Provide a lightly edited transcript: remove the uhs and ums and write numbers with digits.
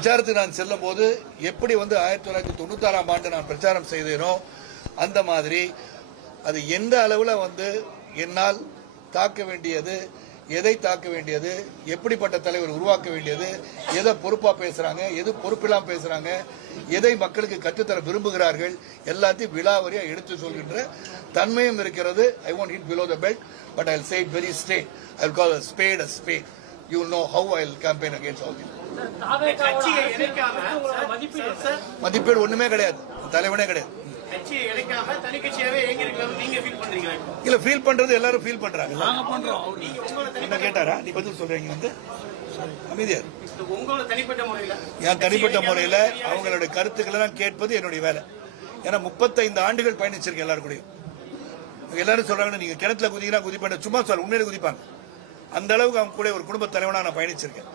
பிரச்சாரத்துக்கு நான் செல்லும் போது எப்படி 1996ஆம் ஆண்டு நான் பிரச்சாரம் செய்தேனோ அந்த மாதிரி அது எந்த அளவுல என்னால் தாக்க வேண்டியது, எதை தாக்க வேண்டியது, எப்படிப்பட்ட தலைவர் உருவாக்க வேண்டியது, எதை பொறுப்பா பேசுறாங்க, எது பொறுப்பில்லாம பேசுறாங்க, எதை மக்களுக்கு கற்றுத்தர விரும்புகிறார்கள், எல்லாத்தையும் விலாவரியா எடுத்து சொல்கின்ற தன்மையும் இருக்கிறது. I won't hit below the belt, but I'll say it very straight. I'll call a spade a spade. You will know how I'll campaign against all this. மதிப்பீடு ஒண்ணுமே கிடையாது, தலைவனே கிடையாது. இல்ல ஃபீல் பண்றது எல்லாரும் ஃபீல் பண்றாங்க. என்ன கேட்டாரா? நீ பதில் சொல்றீங்க அமைதியா. என் தனிப்பட்ட முறையில அவங்களுடைய கருத்துக்களை நான் கேட்பது என்னுடைய வேலை. ஏன்னா 35 ஆண்டுகள் பயணிச்சிருக்கேன் எல்லாரும் கூடயும். எல்லாரும் சொல்றாங்க நீங்க கிணத்துல குதிக்கிறா குதிப்பேன், சும்மா சொல்ல உண்மையில குதிப்பாங்க. அந்த அளவுக்கு அவங்க கூட ஒரு குடும்ப தலைவனா நான் பயணிச்சிருக்கேன்.